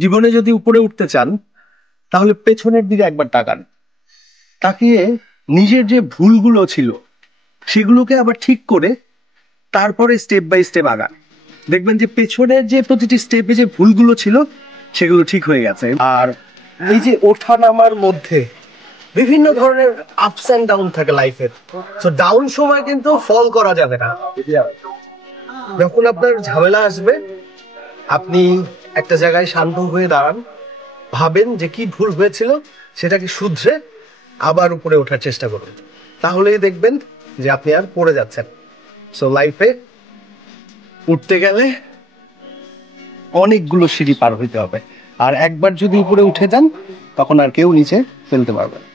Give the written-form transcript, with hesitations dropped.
জীবনে যদি উপরে উঠতে চান তাহলে পেছনের দিকে একবার তাকান, তাকিয়ে নিজের যে ভুলগুলো ছিল সেগুলোকে আবার ঠিক করে তারপরে স্টেপ বাই স্টেপ আগান। দেখবেন যে পেছনের যে প্রতিটি স্টেপে যে ভুলগুলো ছিল সেগুলো ঠিক হয়ে গেছে। আর এই যে ওঠা নামার মধ্যে বিভিন্ন ধরনের আপস এন্ড ডাউন থাকে লাইফের। তো ডাউন সময় কিন্তু ফল করা যাবে না। যখন আপনার ঝামেলা আসবে আপনি একটা জায়গায় শান্ত হয়ে দাঁড়ান, ভাবেন যে কি ভুল হয়েছিল সেটাকে শুধরে আবার উপরে ওঠার চেষ্টা করুন, তাহলেই দেখবেন যে আপনি আর পড়ে যাচ্ছেন। সো লাইফে উঠতে গেলে অনেকগুলো সিঁড়ি পার হইতে হবে, আর একবার যদি উপরে উঠে যান তখন আর কেউ নিচে ফেলতে পারবে না।